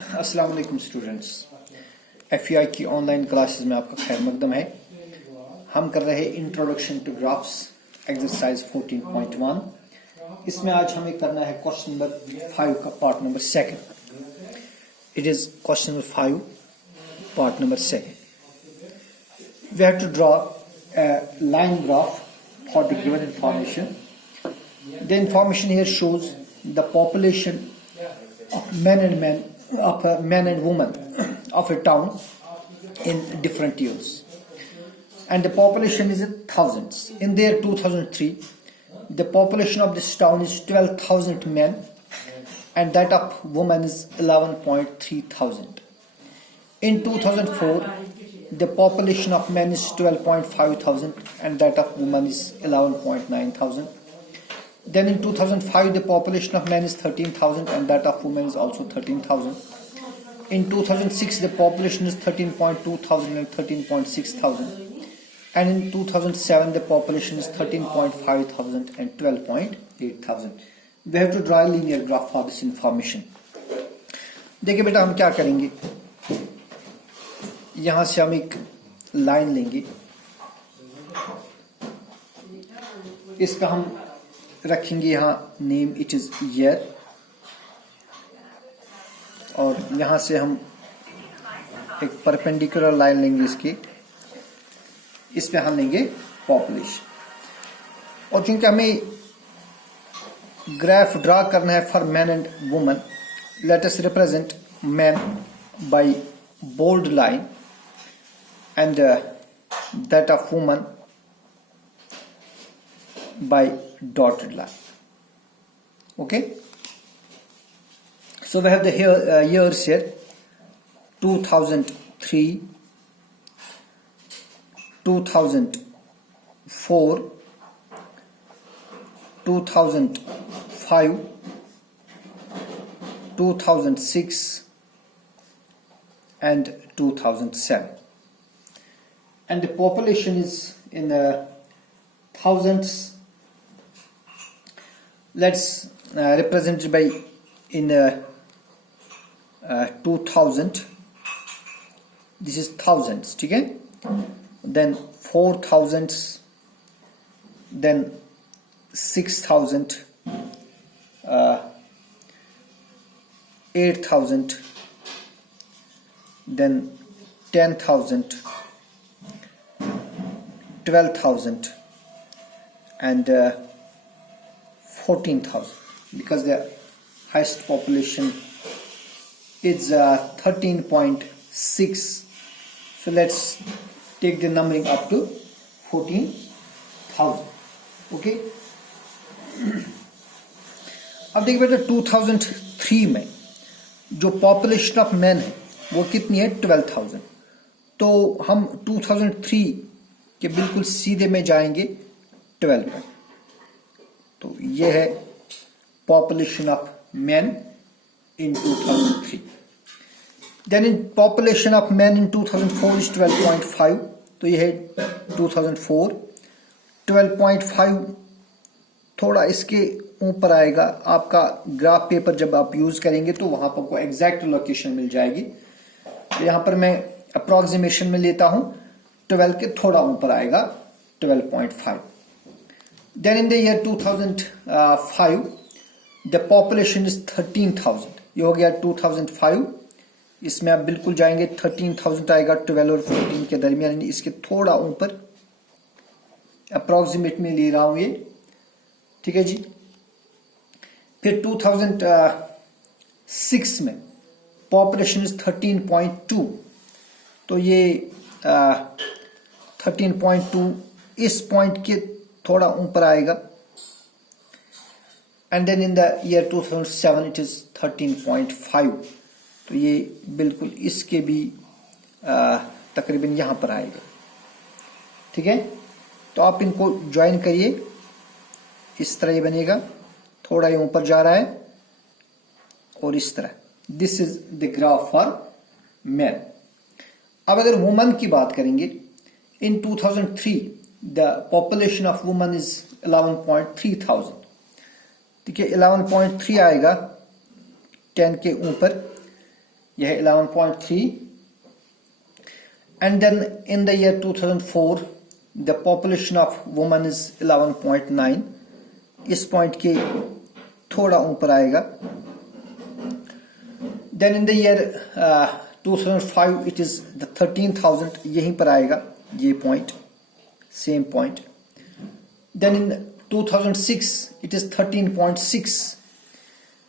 अस्सलाम वालेकुम students, FEI की ऑनलाइन क्लासेस में आपका खैर मकदम है। हम कर रहे इंट्रोडक्शन टू ग्राफ्स एक्सरसाइज 14.1। इसमें आज हमें करना है क्वेश्चन नंबर 5 का part number 2। It is question number 5 part number 2। We have to draw a line graph for the given information. The information here shows the population of men and women of a town in different years, and the population is in thousands. In the year 2003, the population of this town is 12,000 men, and that of women is 11.3 thousand. In 2004, the population of men is 12.5 thousand, and that of women is 11.9 thousand. Then in 2005, the population of men is 13,000, and that of women is also 13,000. In 2006, the population is 13.2 thousand and 13.6 thousand. And in 2007, the population is 13.5 thousand and 12.8 thousand. We have to draw a linear graph for this information. देखिए बेटा, हम क्या करेंगे, यहां से हम एक line लेंगे, इसका हम रखेंगे यहां नेम, इट इज ईयर, और यहां से हम एक परपेंडिकुलर लाइन लेंगे इसकी, इसमें हम लेंगे पॉपुलेशन। और चूंकि हमें ग्राफ ड्रा करना है for man and woman, let us represent man by bold line and that of woman by dotted line. Okay, so we have the years here: 2003, 2004, 2005, 2006, and 2007. And the population is in thousands. Let's represent it by in 2000. This is thousands, okay? Then 4,000s, then 6,000, 8,000, then 10,000, 12,000, and 14,000, because the highest population is 13.6. So let's take the numbering up to 14,000. Okay, अब देखिए बेटा, 2003 में जो population of man है वो कितनी है, 12,000। तो हम 2003 कि बिल्कुल सीधे में जाएंगे 12 में। तो ये है population of man in 2003। Then in population of man in 2004 is 12.5। तो ये है 2004। 12.5 थोड़ा इसके ऊपर आएगा। आपका ग्राफ पेपर जब आप यूज करेंगे तो वहां पर आपको एग्जैक्ट लोकेशन मिल जाएगी। तो यहां पर मैं अप्रोक्सीमेशन में लेता हूं, 12 के थोड़ा ऊपर आएगा, 12.5। Then in the year 2005 the population is 13,000। ये हो गया 2005। इसमें आप बिल्कुल जाएंगे 13,000 आएगा, 12 और 14 के दरमियान, इसके थोड़ा ऊपर, अप्रोक्सीमेट में ले रहा हूं ये, ठीक है जी। फिर 2006 में पॉपुलेशन इज 13.2। तो ये 13.2 इस पॉइंट के थोड़ा ऊपर आएगा। And then in the year 2007 it is 13.5। तो ये बिल्कुल इसके भी तकरीबन यहां पर आएगा, ठीक है। तो आप इनको ज्वाइन करिए, इस तरह ये बनेगा, थोड़ा ये ऊपर जा रहा है और इस तरह। This is the graph for man. अब अगर वुमन की बात करेंगे, इन 2003 the population of woman is 11.3 thousand। ठीक है, 11.3 आएगा 10 के ऊपर। यह है 11.3 and then in the year 2004 the population of women is 11.9, इस पॉइंट के थोड़ा ऊपर आएगा। Then in the year 2005 it is the 13,000, यहीं पर आएगा ये point, same point. Then in 2006 it is 13.6,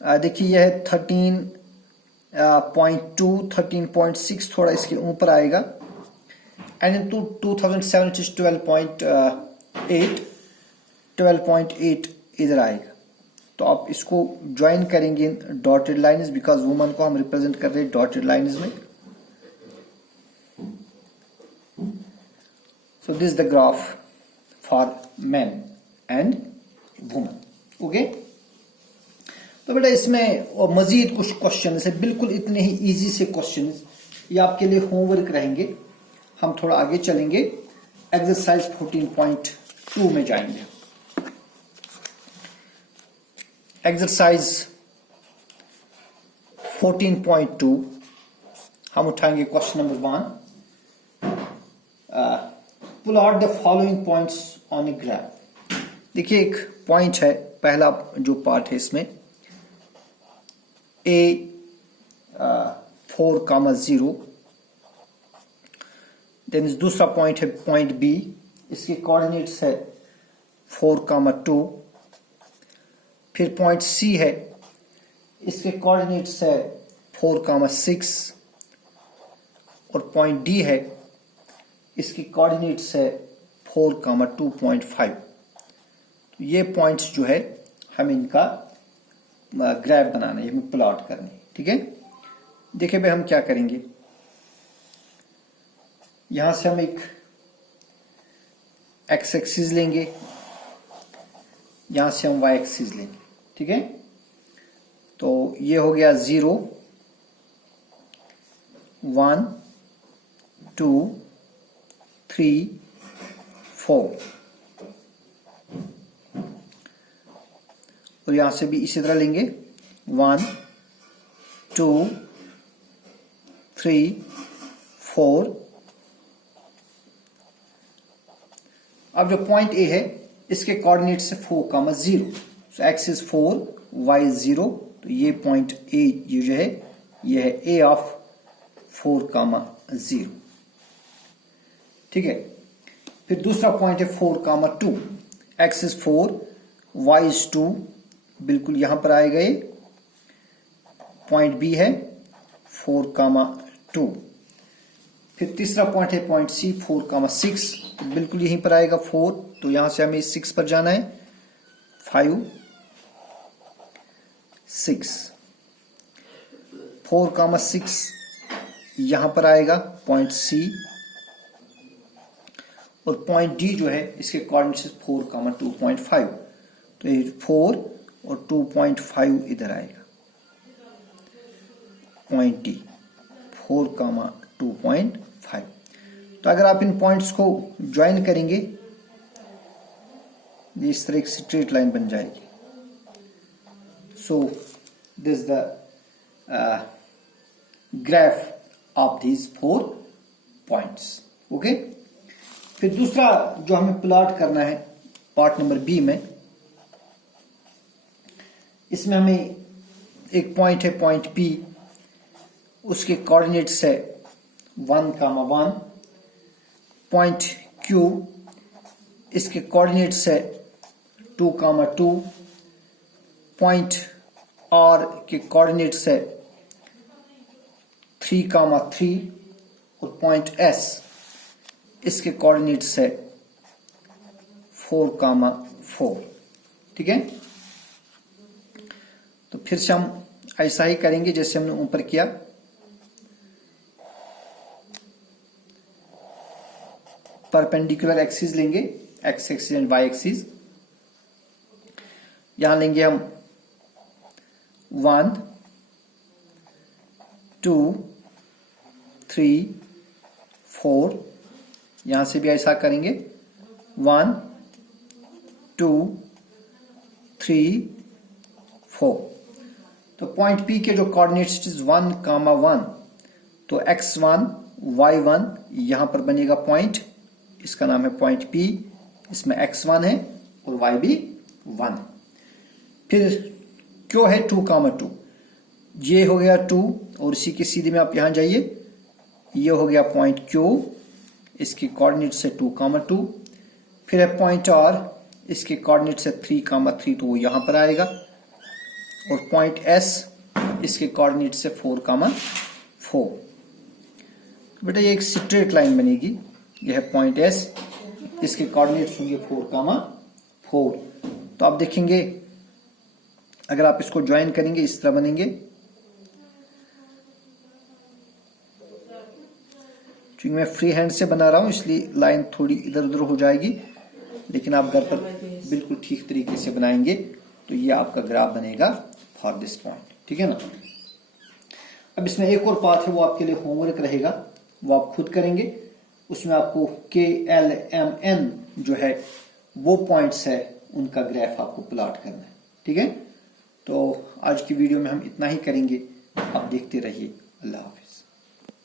देखिए यह है 13.2, 13.6 थोड़ा इसके ऊपर आएगा। एंड इन 2007 इट इज 12.8 इधर आएगा। तो आप इसको ज्वाइन करेंगे डॉटेड लाइन्स, बिकॉज वुमन को हम रिप्रेजेंट कर रहे हैं डॉटेड लाइन्स में। So this the graph for man and woman. Okay, तो बेटा इसमें और मजीद कुछ क्वेश्चन है, बिल्कुल इतने ही इजी से क्वेश्चन, ये आपके लिए होमवर्क रहेंगे। हम थोड़ा आगे चलेंगे, एक्सरसाइज 14.2 में जाएंगे। एक्सरसाइज 14.2 हम उठाएंगे question number 1। Pull out the following points on a graph. देखिए एक पॉइंट है, पहला जो पार्ट है इसमें A 4,0, देन दूसरा पॉइंट है पॉइंट B, इसके कोऑर्डिनेट्स है 4,2। फिर पॉइंट C है, इसके कोऑर्डिनेट्स है 4,6। और पॉइंट D है, इसके कोऑर्डिनेट्स है 4,2.5। तो ये पॉइंट्स जो है हमें इनका ग्राफ बनाना है, हमें प्लॉट करना है। ठीक है, देखिए भाई हम क्या करेंगे, यहां से हम एक एक्स एक्सिस लेंगे, यहां से हम वाई एक्सिस लेंगे। ठीक है, तो ये हो गया 0, 1, 2, 3, 4, और यहां से भी इसी तरह लेंगे 1, 2, 3, 4। अब जो पॉइंट ए है इसके कोऑर्डिनेट्स है 4,0, सो एक्स इज 4, वाई 0, तो ये पॉइंट ए ये जो है ये है ए ऑफ 4,0। ठीक है, फिर दूसरा पॉइंट है 4,2, एक्स इज 4, वाई इज 2, बिल्कुल यहां पर आएगा ये पॉइंट बी है 4,2। फिर तीसरा पॉइंट है पॉइंट सी 4,6, तो बिल्कुल यहीं पर आएगा 4, तो यहां से हमें 6 पर जाना है, 5, 6, 4,6 यहां पर आएगा पॉइंट सी। और पॉइंट डी जो है इसके कोऑर्डिनेट्स 4,2.5, तो ये 4 और 2.5 इधर आएगा पॉइंट डी 4,2.5। तो अगर आप इन पॉइंट्स को ज्वाइन करेंगे इस तरह एक स्ट्रेट लाइन बन जाएगी। So this the graph of these 4 points. Okay, फिर दूसरा जो हमें प्लॉट करना है पार्ट नंबर बी में, इसमें हमें एक पॉइंट है पॉइंट पी, उसके कोऑर्डिनेट्स है 1,1। पॉइंट क्यू, इसके कोऑर्डिनेट्स है 2,2। पॉइंट आर के कोऑर्डिनेट्स है 3,3। और पॉइंट एस, इसके कोऑर्डिनेट्स है 4,4। ठीक है, तो फिर से हम ऐसा ही करेंगे जैसे हमने ऊपर किया। परपेंडिकुलर एक्सिस लेंगे, X axis and Y axis. यहां लेंगे हम 1, 2, 3, 4। यहां से भी ऐसा करेंगे 1, 2, 3, 4। तो पॉइंट P के जो कोऑर्डिनेट्स इज 1,1, तो x1 y1 यहां पर बनेगा पॉइंट, इसका नाम है पॉइंट P, इसमें x1 है और y भी 1। फिर Q है 2,2, ये हो गया 2 और इसी के सीधे में आप यहां जाइए, ये हो गया पॉइंट Q, इसके कोऑर्डिनेट्स है 2,2। फिर है पॉइंट R, इसके कोऑर्डिनेट्स है 3,3, तो वो यहां पर आएगा। और पॉइंट S, इसके कोऑर्डिनेट्स है 4,4। बेटा ये एक स्ट्रेट लाइन बनेगी, यह है पॉइंट S, इसके कोऑर्डिनेट्स होंगे 4,4। तो आप देखेंगे अगर आप इसको ज्वाइन करेंगे इस तरह बनेंगे। क्योंकि मैं फ्री हैंड से बना रहा हूं इसलिए लाइन थोड़ी इधर उधर हो जाएगी, लेकिन आप घर पर बिल्कुल ठीक तरीके से बनाएंगे तो ये आपका ग्राफ बनेगा फॉर दिस पॉइंट, ठीक है ना। अब इसमें एक और पार्ट है, वो आपके लिए होमवर्क रहेगा, वो आप खुद करेंगे। उसमें आपको KLMN जो है वो पॉइंट्स है, उनका ग्राफ आपको प्लॉट करना है, ठीक है। तो आज की वीडियो में हम इतना ही करेंगे, आप देखते रहिए। अल्लाह हाफिज।